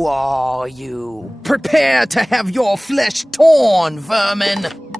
Who are you? Prepare to have your flesh torn, vermin!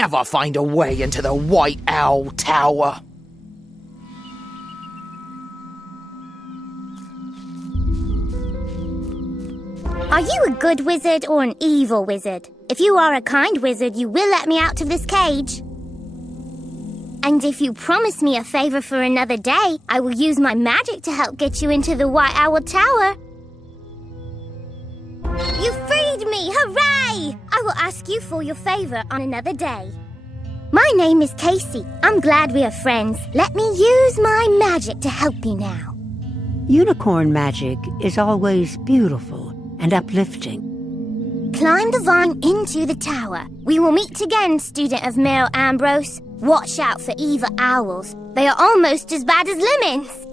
Never find a way into the White Owl Tower. Are you a good wizard or an evil wizard? If you are a kind wizard, you will let me out of this cage. And if you promise me a favor for another day, I will use my magic to help get you into the White Owl Tower. You freed me! Hooray! I will ask you for your favor on another day. My name is Casey. I'm glad we are friends. Let me use my magic to help you now. Unicorn magic is always beautiful and uplifting. Climb the vine into the tower. We will meet again, student of Mare Ambrose. Watch out for evil owls. They are almost as bad as lemons.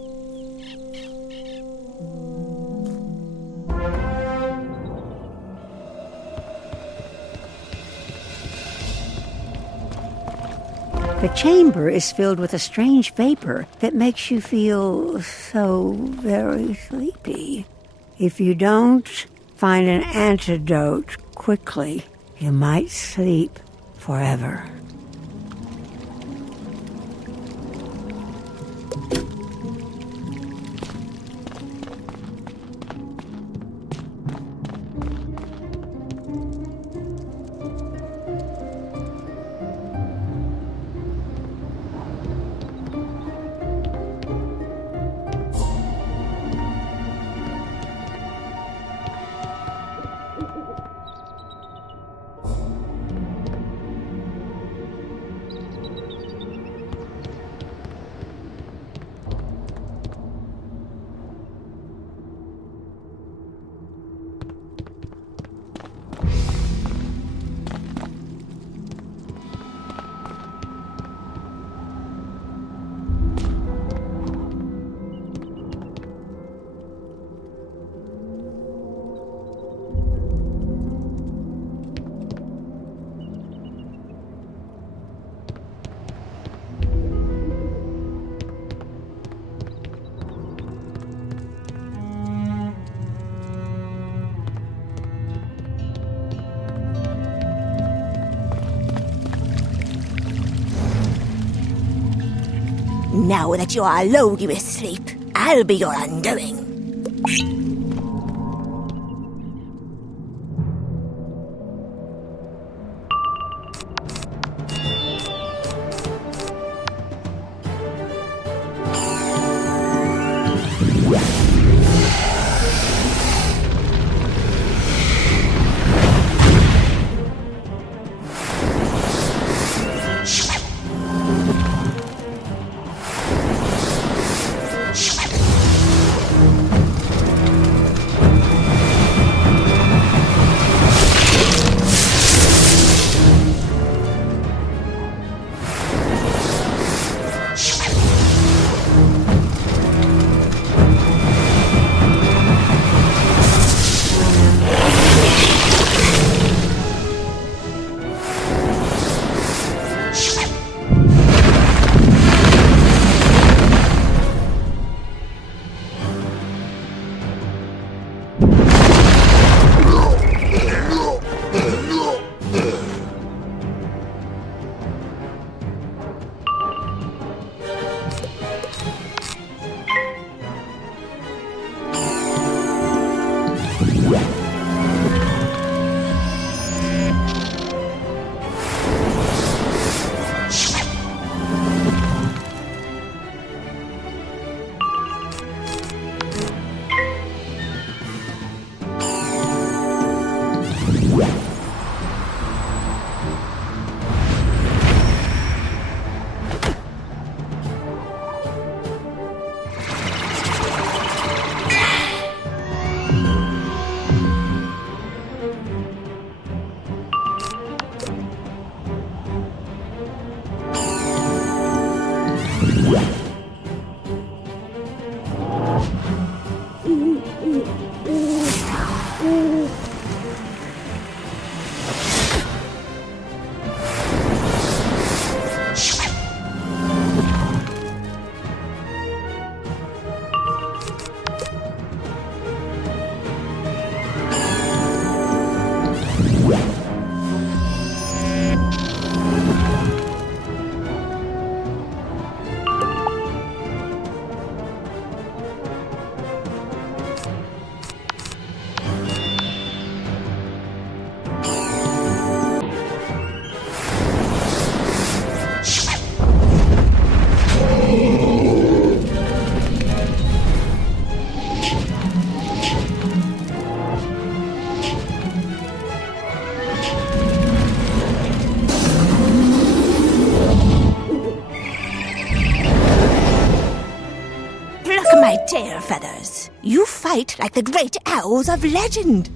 The chamber is filled with a strange vapor that makes you feel so very sleepy. If you don't find an antidote quickly, you might sleep forever. now that you are lulled to sleep, I'll be your undoing. My tail feathers. You fight like the great owls of legend.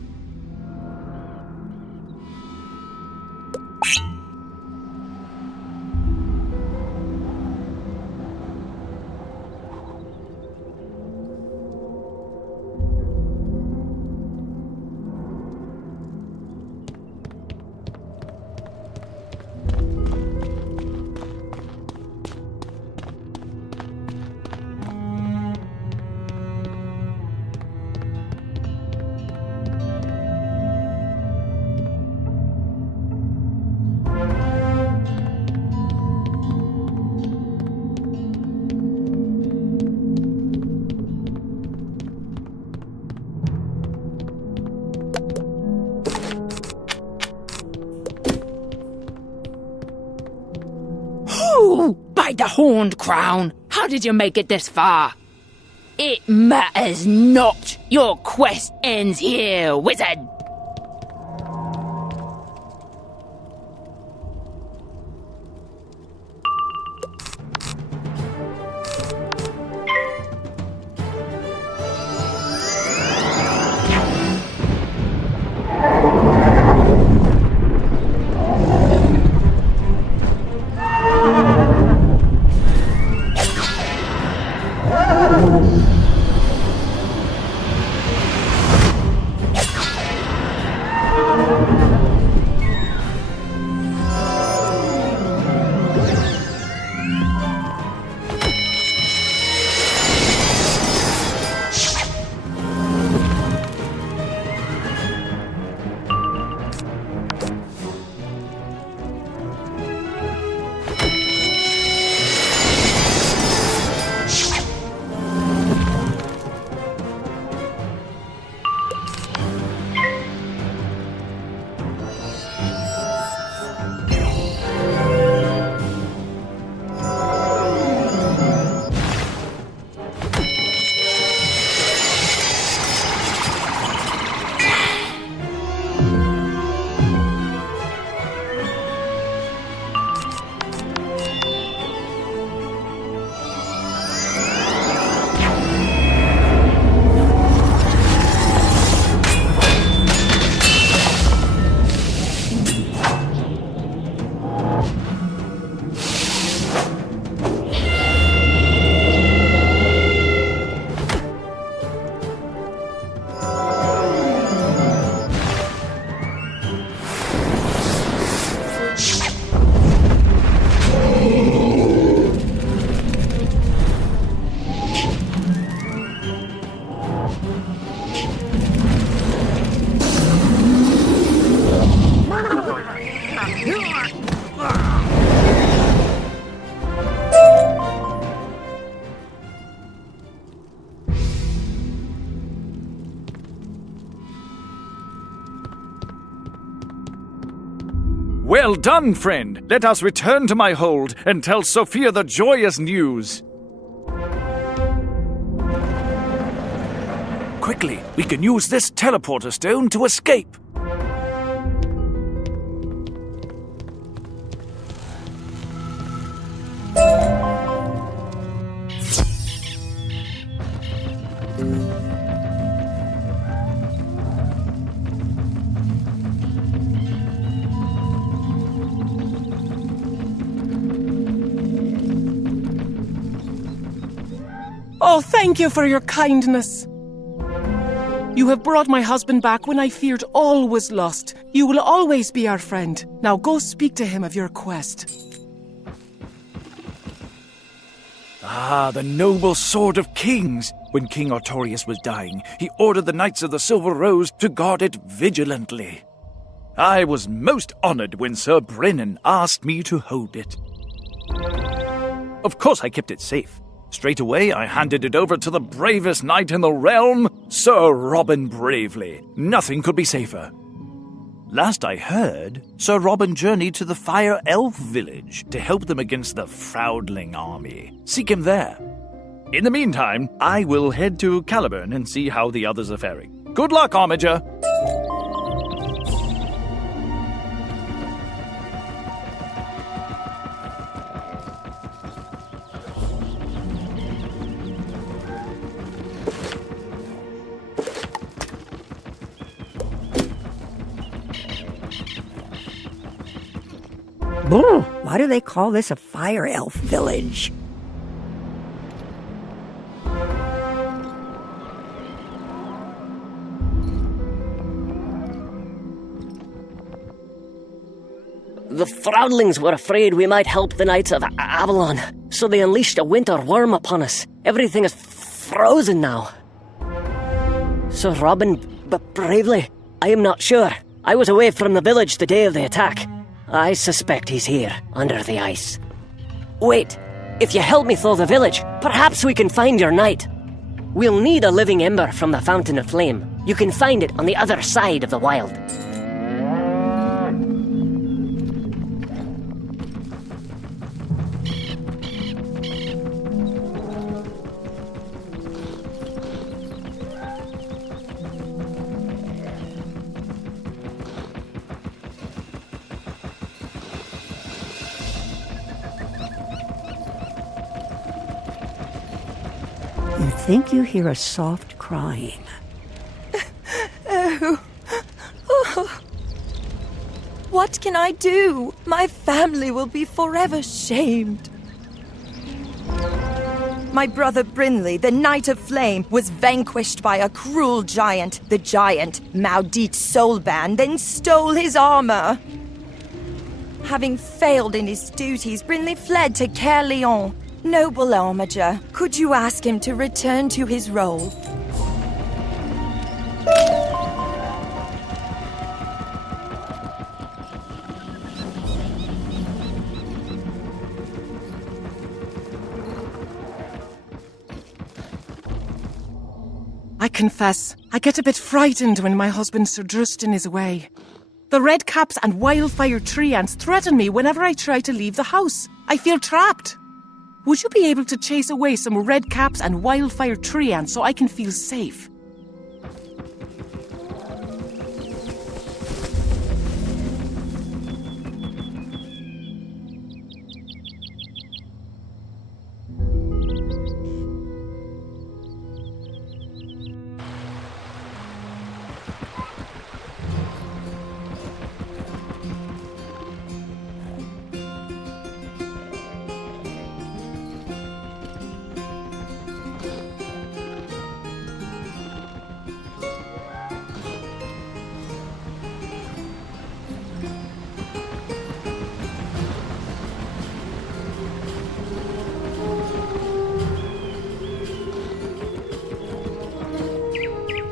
By the horned crown, how did you make it this far? It matters not. Your quest ends here, wizard. Well done, friend. Let us return to my hold and tell Sophia the joyous news. Quickly, we can use this teleporter stone to escape. Oh, thank you for your kindness. You have brought my husband back when I feared all was lost. You will always be our friend. Now go speak to him of your quest. Ah, the noble Sword of Kings. When King Artorius was dying, he ordered the Knights of the Silver Rose to guard it vigilantly. I was most honored when Sir Brennan asked me to hold it. Of course I kept it safe. Straight away, I handed it over to the bravest knight in the realm, Sir Robin Bravely. Nothing could be safer. Last I heard, Sir Robin journeyed to the Fire Elf village to help them against the Froudling army. Seek him there. In the meantime, I will head to Caliburn and see how the others are faring. Good luck, Armiger! Bull, why do they call this a fire elf village? The Froudlings were afraid we might help the Knights of Avalon, so they unleashed a winter worm upon us. Everything is frozen now. Sir Robin Bravely, I am not sure. I was away from the village the day of the attack. I suspect he's here, under the ice. Wait, if you help me through the village, perhaps we can find your knight. We'll need a living ember from the Fountain of Flame. You can find it on the other side of the wild. You think you hear a soft crying. What can I do? My family will be forever shamed. My brother Brinley, the Knight of Flame, was vanquished by a cruel giant. The giant, Maudit Soulban, then stole his armor. Having failed in his duties, Brinley fled to Caerleon. Noble Armiger, could you ask him to return to his role? I confess, I get a bit frightened when my husband Sir Drustin is away. The redcaps and wildfire tree ants threaten me whenever I try to leave the house. I feel trapped. Would you be able to chase away some redcaps and wildfire tree ants so I can feel safe?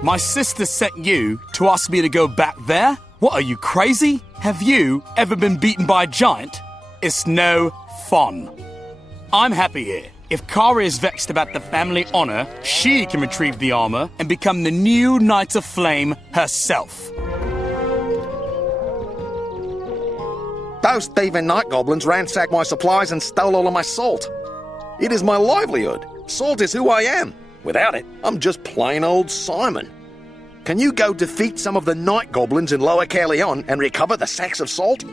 My sister sent you to ask me to go back there? What, are you crazy? Have you ever been beaten by a giant? It's no fun. I'm happy here. If Kara is vexed about the family honor, she can retrieve the armor and become the new Knight of Flame herself. Those thieving night goblins ransacked my supplies and stole all of my salt. It is my livelihood. Salt is who I am. Without it, I'm just plain old Simon. Can you go defeat some of the night goblins in Lower Caerleon and recover the sacks of salt?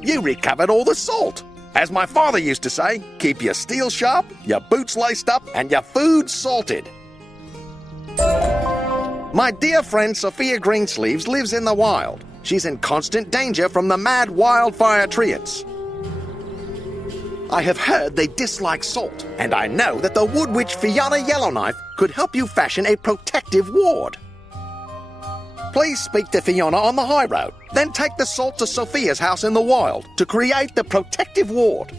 You recovered all the salt. As my father used to say, keep your steel sharp, your boots laced up, and your food salted. My dear friend Sophia Greensleeves lives in the wild. She's in constant danger from the mad wildfire treants. I have heard they dislike salt, and I know that the wood witch Fiona Yellowknife could help you fashion a protective ward. Please speak to Fiona on the high road, then take the salt to Sophia's house in the wild to create the protective ward.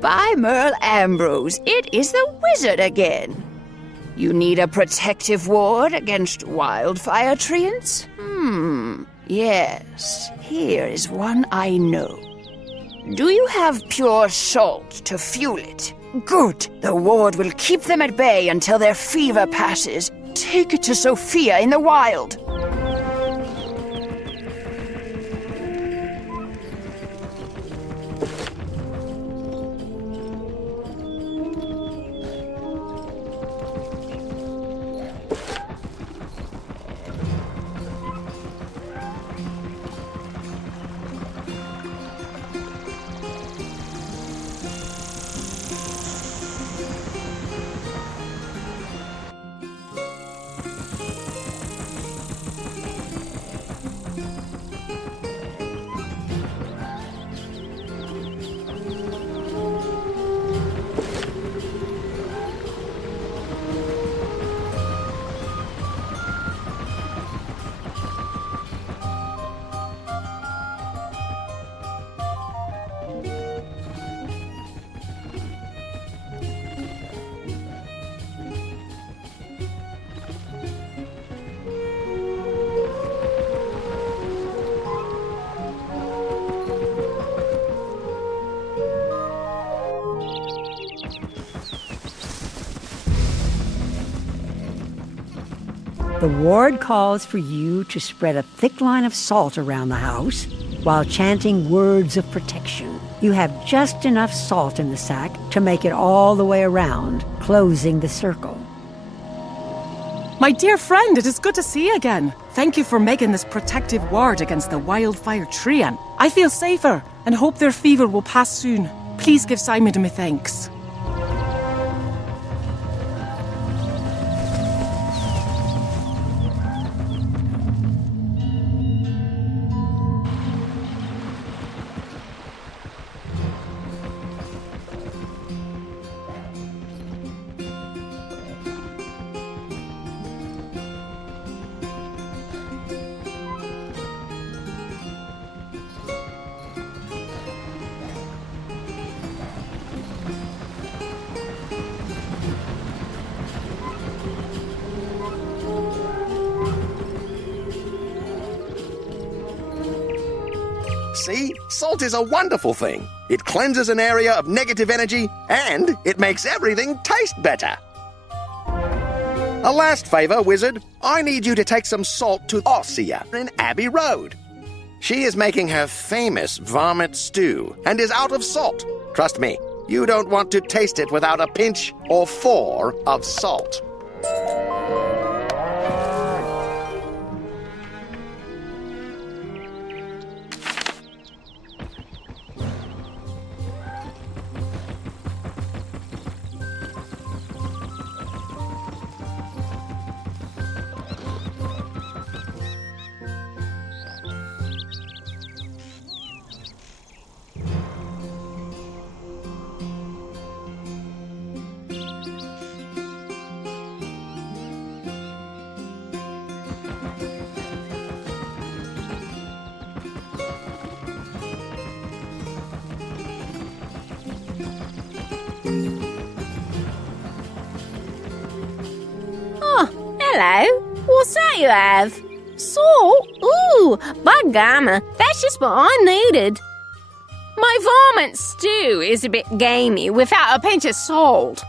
By Merle Ambrose, it is the wizard again. You need a protective ward against wildfire treants? Yes, here is one I know. Do you have pure salt to fuel it? Good. The ward will keep them at bay until their fever passes. Take it to Sophia in the wild. The ward calls for you to spread a thick line of salt around the house while chanting words of protection. You have just enough salt in the sack to make it all the way around, closing the circle. My dear friend, it is good to see you again. Thank you for making this protective ward against the wildfire tree, and I feel safer and hope their fever will pass soon. Please give Simon my thanks. See? Salt is a wonderful thing. It cleanses an area of negative energy, and it makes everything taste better. A last favor, Wizard. I need you to take some salt to Ossia in Abbey Road. She is making her famous vomit stew and is out of salt. Trust me, you don't want to taste it without a pinch or 4 of salt. Hello, what's that you have? Salt? Ooh, by gamma, that's just what I needed. My vomit stew is a bit gamey without a pinch of salt.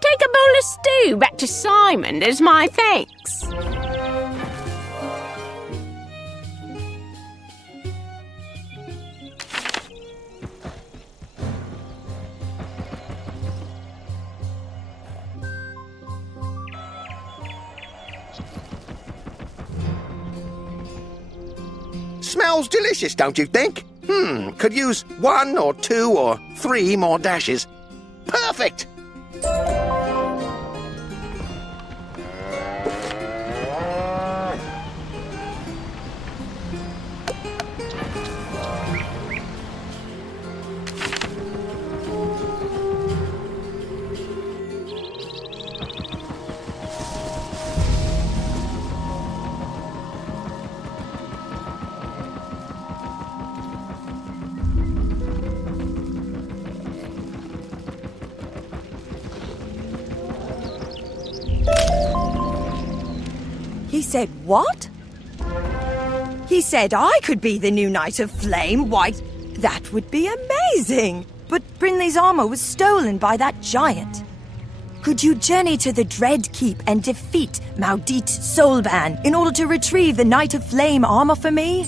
Take a bowl of stew back to Simon as my thanks. Smells delicious, don't you think? Could use 1 or 2 or 3 more dashes. Perfect! He said what? He said I could be the new Knight of Flame. Why, that would be amazing. But Brinley's armor was stolen by that giant. Could you journey to the Dread Keep and defeat Maudit Soulban in order to retrieve the Knight of Flame armor for me?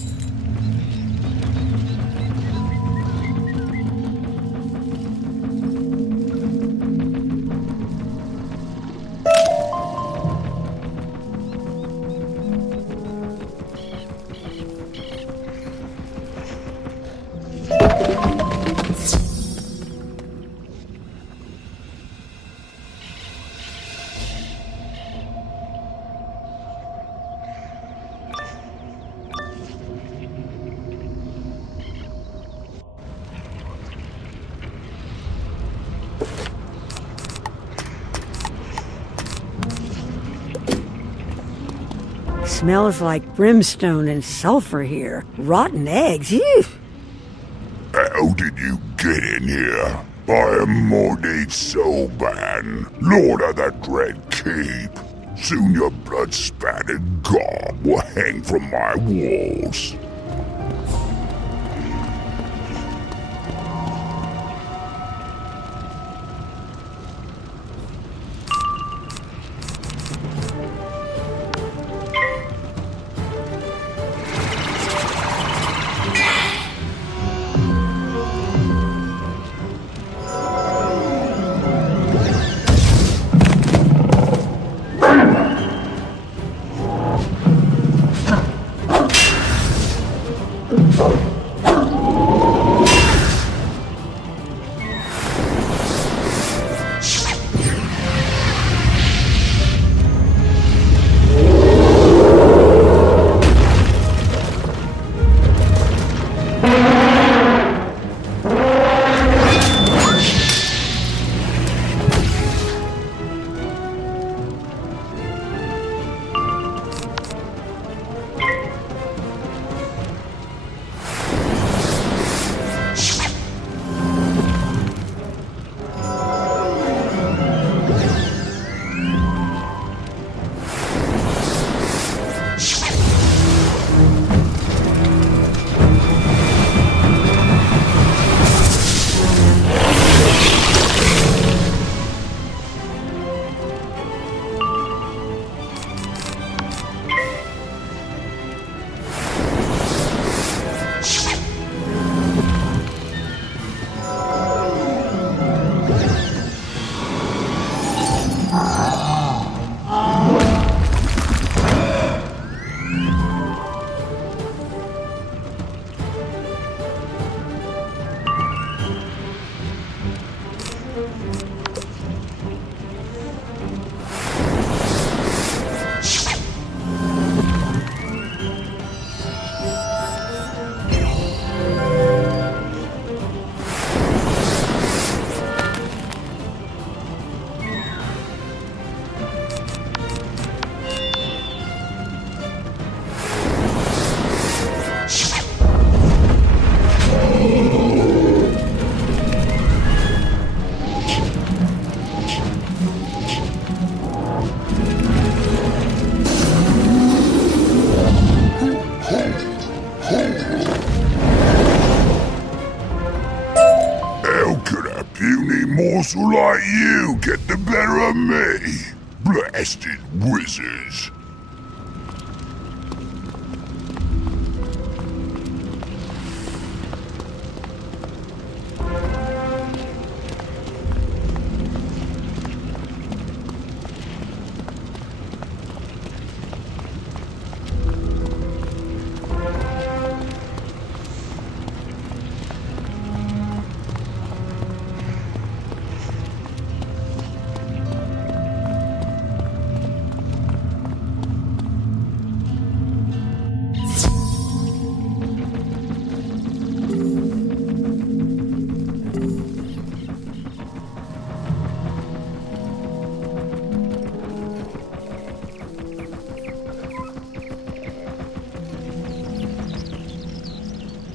Smells like brimstone and sulfur here. Rotten eggs, ew. How did you get in here? I am Maudit Soulban, Lord of the Dread Keep. Soon your blood-spattered garb will hang from my walls. also like you get the better of me. Blasted wizards.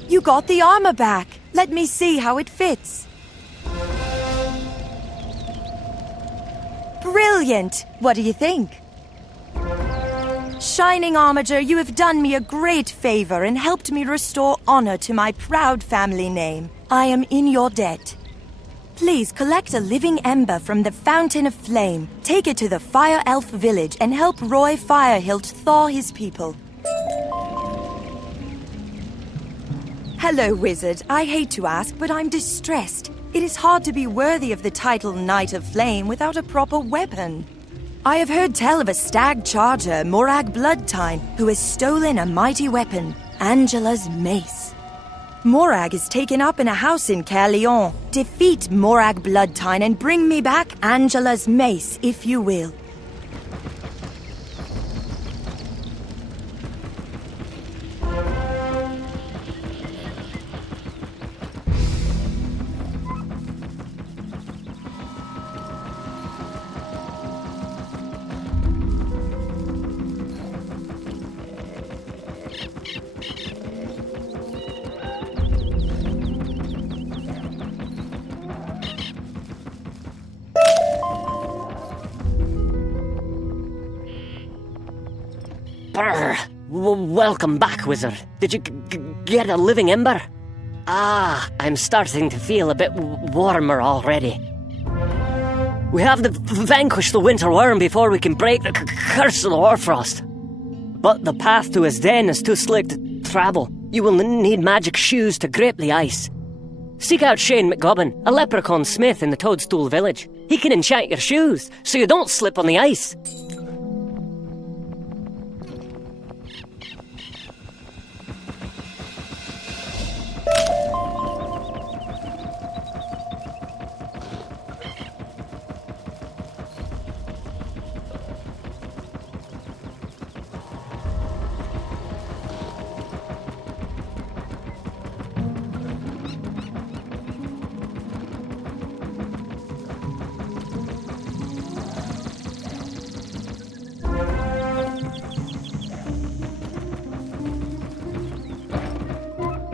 You got the armor back. Let me see how it fits. Brilliant! What do you think? Shining Armiger, you have done me a great favor and helped me restore honor to my proud family name. I am in your debt. Please collect a living ember from the Fountain of Flame. Take it to the Fire Elf village and help Roy Firehilt thaw his people. Hello, Wizard. I hate to ask, but I'm distressed. It is hard to be worthy of the title Knight of Flame without a proper weapon. I have heard tell of a stag charger, Morag Bloodtine, who has stolen a mighty weapon, Angela's mace. Morag is taken up in a house in Caerleon. Defeat Morag Bloodtine and bring me back Angela's mace, if you will. Welcome back, Wizard. Did you get a living ember? Ah, I'm starting to feel a bit warmer already. We have to vanquish the winter worm before we can break the curse of the Warfrost. But the path to his den is too slick to travel. You will need magic shoes to grip the ice. Seek out Shane McGobbin, a leprechaun smith in the Toadstool village. He can enchant your shoes, so you don't slip on the ice.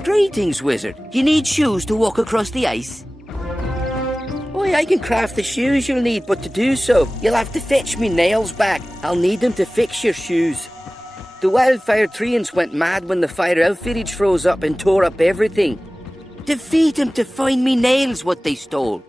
Greetings, Wizard. You need shoes to walk across the ice? Why, I can craft the shoes you'll need, but to do so, you'll have to fetch me nails back. I'll need them to fix your shoes. The wildfire treants went mad when the fire elf village froze up and tore up everything. Defeat them to find me nails what they stole.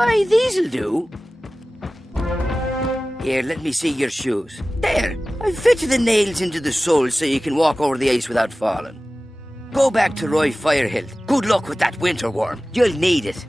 Aye, these'll do. Here, let me see your shoes. There, I've fitted the nails into the soles so you can walk over the ice without falling. Go back to Roy Firehill. Good luck with that winter worm. You'll need it.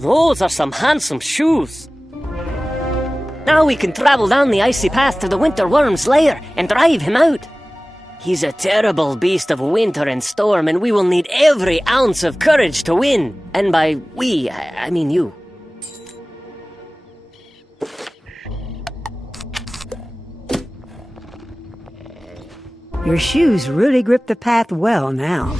Those are some handsome shoes. Now we can travel down the icy path to the winter worm's lair and drive him out. He's a terrible beast of winter and storm, and we will need every ounce of courage to win. And by we, I mean you. Your shoes really grip the path well now.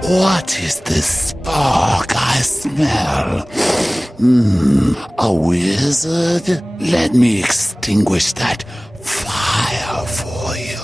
What is this spark I smell? A wizard? Let me extinguish that fire for you.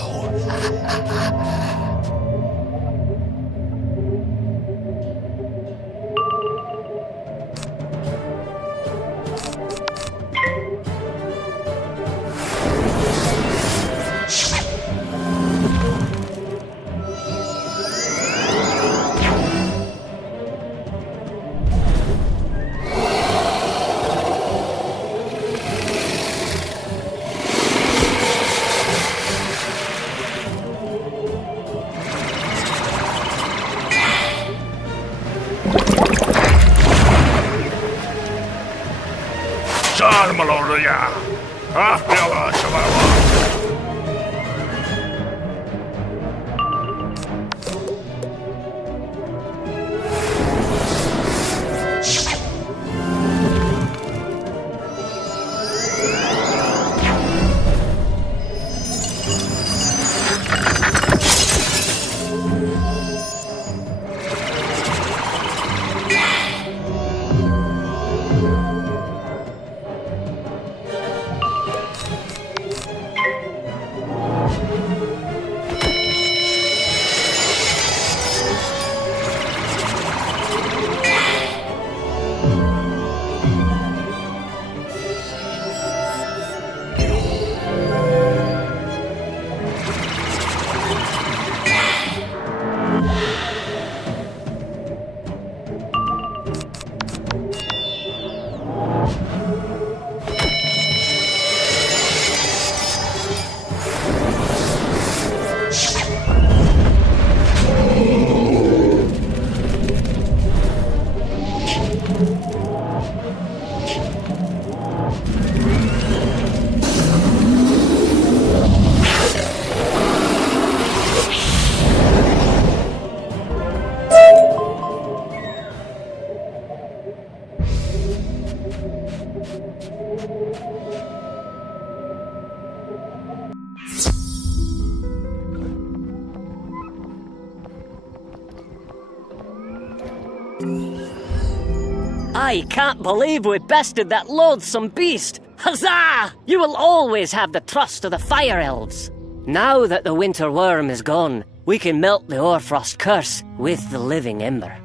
I can't believe we bested that loathsome beast! Huzzah! You will always have the trust of the fire elves. Now that the winter worm is gone, we can melt the Orfrost curse with the living ember.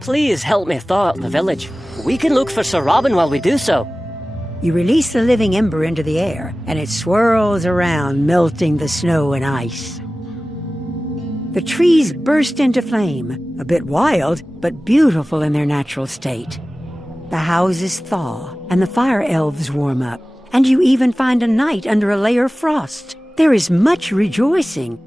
Please help me thaw out the village. We can look for Sir Robin while we do so. You release the living ember into the air, and it swirls around, melting the snow and ice. The trees burst into flame, a bit wild, but beautiful in their natural state. The houses thaw, and the fire elves warm up, and you even find a knight under a layer of frost. There is much rejoicing.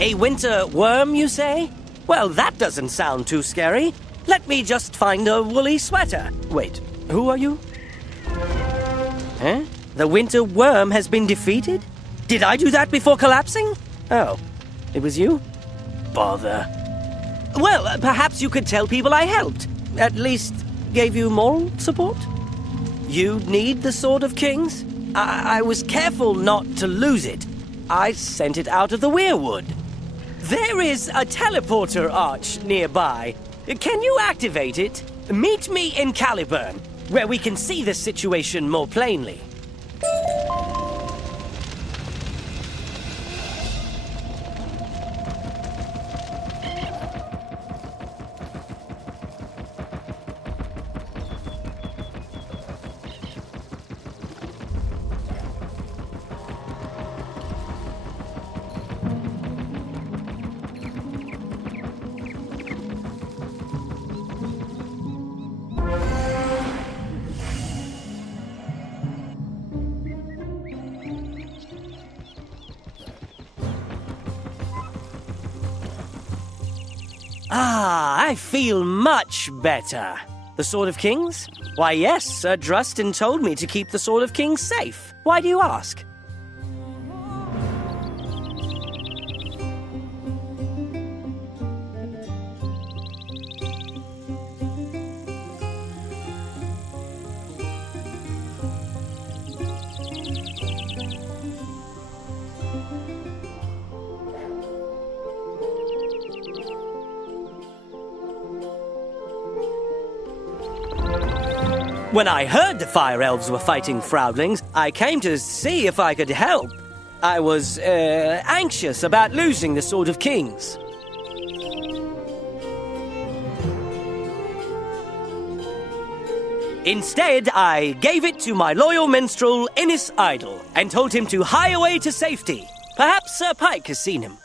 A winter worm, you say? Well, that doesn't sound too scary. Let me just find a woolly sweater. Wait, who are you? Huh? The winter worm has been defeated? Did I do that before collapsing? Oh, it was you? Bother. Well, perhaps you could tell people I helped. At least gave you moral support? You need the Sword of Kings? I was careful not to lose it. I sent it out of the weirwood. There is a teleporter arch nearby. Can you activate it? Meet me in Caliburn, where we can see the situation more plainly. Ah, I feel much better. The Sword of Kings? Why, yes, Sir Drustin told me to keep the Sword of Kings safe. Why do you ask? When I heard the Fire Elves were fighting Frowdlings, I came to see if I could help. I was, anxious about losing the Sword of Kings. Instead, I gave it to my loyal minstrel, Innis Idle, and told him to hie away to safety. Perhaps Sir Pike has seen him.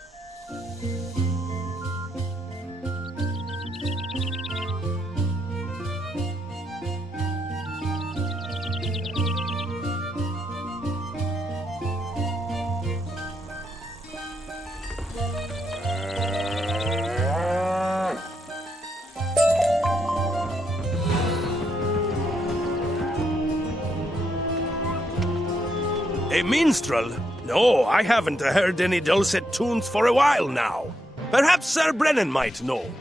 A minstrel? No, I haven't heard any dulcet tunes for a while now. Perhaps Sir Brennan might know.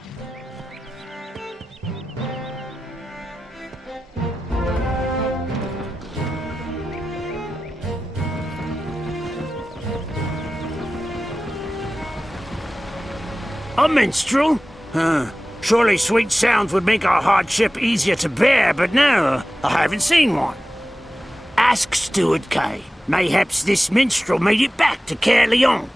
A minstrel? Surely sweet sounds would make our hardship easier to bear, but no, I haven't seen one. Ask Steward Kay. Mayhaps this minstrel made it back to Caerleon.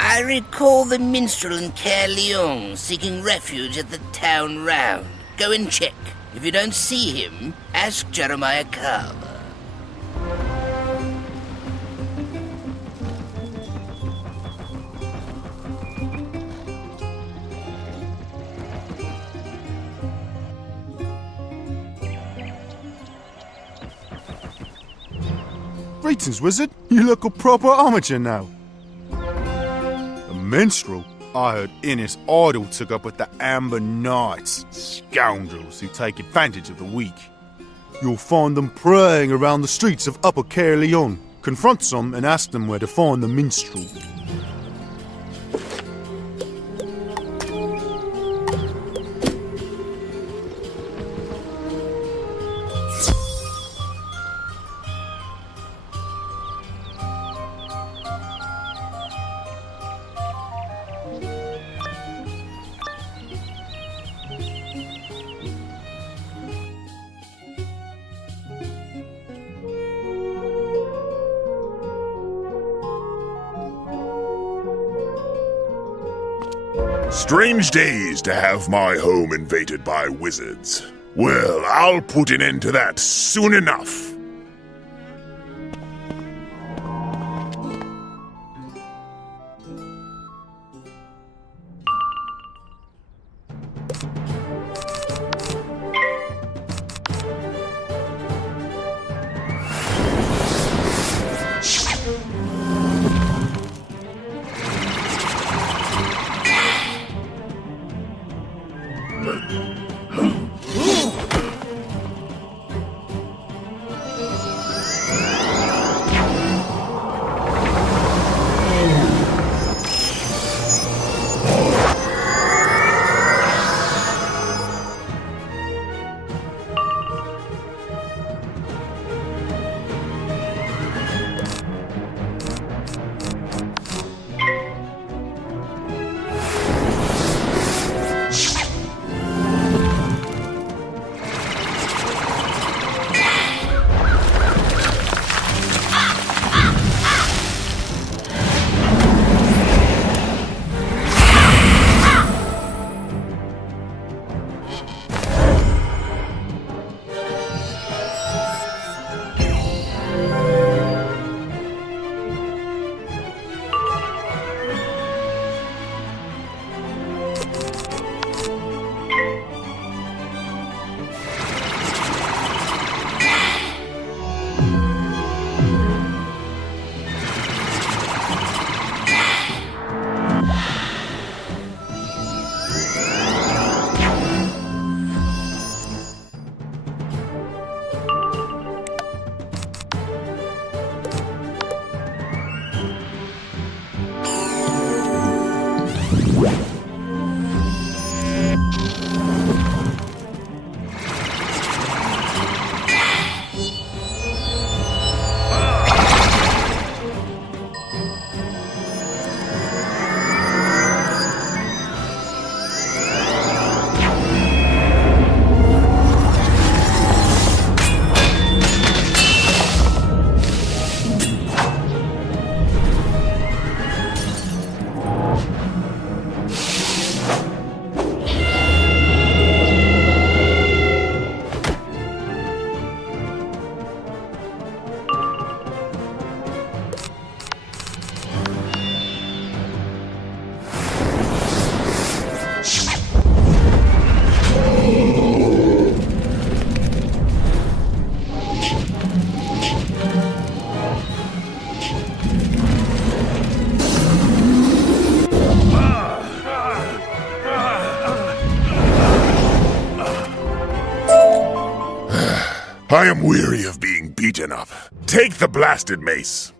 I recall the minstrel in Caerleon seeking refuge at the town round. Go and check. If you don't see him, ask Jeremiah Carver. Greetings, wizard. You look a proper amateur now. A minstrel? I heard Innis Idle took up with the Amber Knights, scoundrels who take advantage of the weak. You'll find them praying around the streets of Upper Caerleon. Confront some and ask them where to find the minstrel. Strange days to have my home invaded by wizards. Well, I'll put an end to that soon enough. I am weary of being beaten up. Take the blasted mace.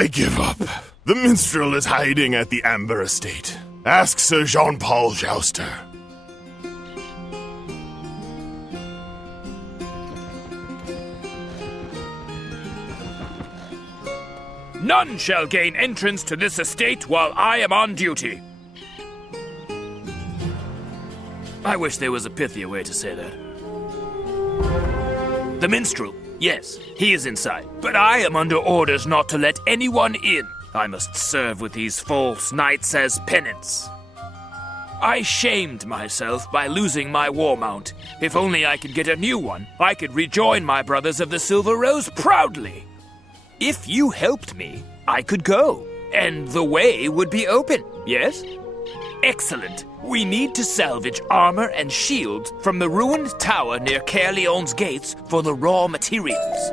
I give up. The minstrel is hiding at the Amber Estate. Ask Sir Jean-Paul Jouster. None shall gain entrance to this estate while I am on duty. I wish there was a pithier way to say that. The minstrel, yes, he is inside, but I am under orders not to let anyone in. I must serve with these false knights as penance. I shamed myself by losing my war mount. If only I could get a new one, I could rejoin my brothers of the Silver Rose proudly. If you helped me, I could go, and the way would be open, yes? Excellent. We need to salvage armor and shields from the ruined tower near Caerleon's gates for the raw materials.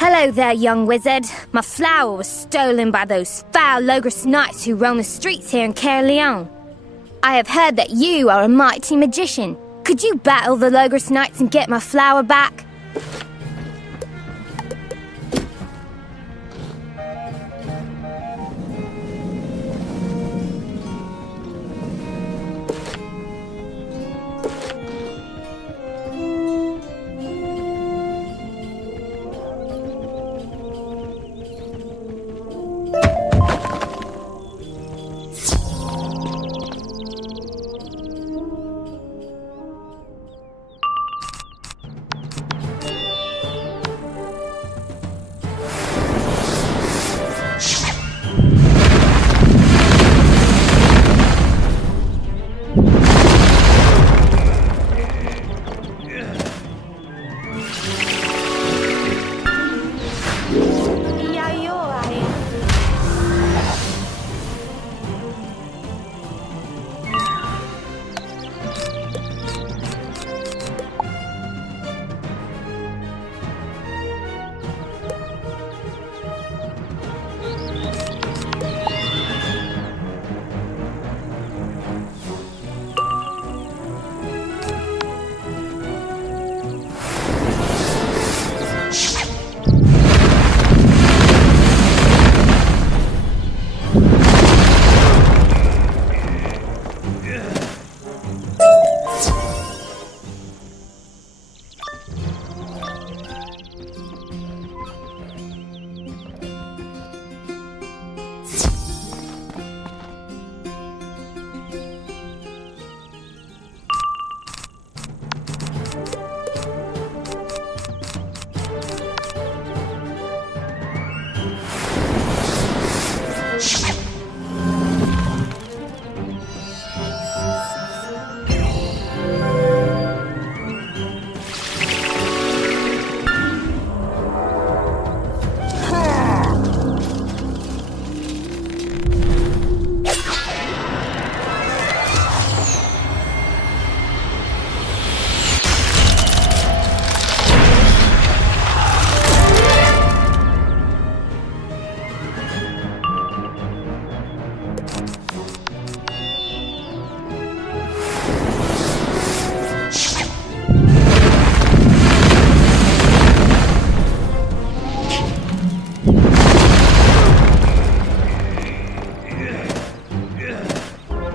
Hello there, young wizard. My flower was stolen by those foul Logrous knights who roam the streets here in Caerleon. I have heard that you are a mighty magician. Could you battle the Logrous knights and get my flower back?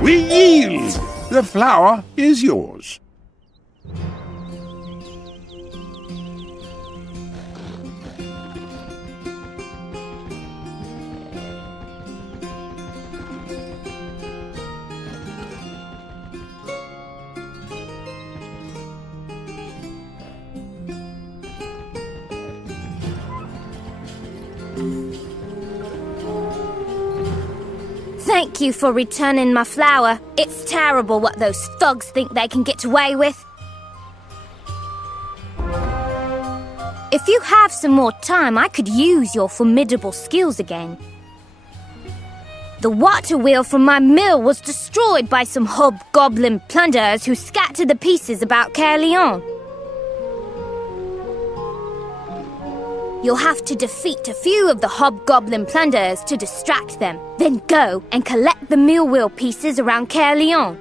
We yield! The flower is yours. Thank you for returning my flower. It's terrible what those thugs think they can get away with. If you have some more time, I could use your formidable skills again. The water wheel from my mill was destroyed by some hobgoblin plunderers who scattered the pieces about Caerleon. You'll have to defeat a few of the hobgoblin plunderers to distract them. Then go and collect the mill wheel pieces around Caerleon.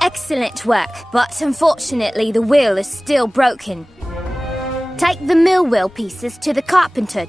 Excellent work, but unfortunately the wheel is still broken. Take the mill wheel pieces to the carpenter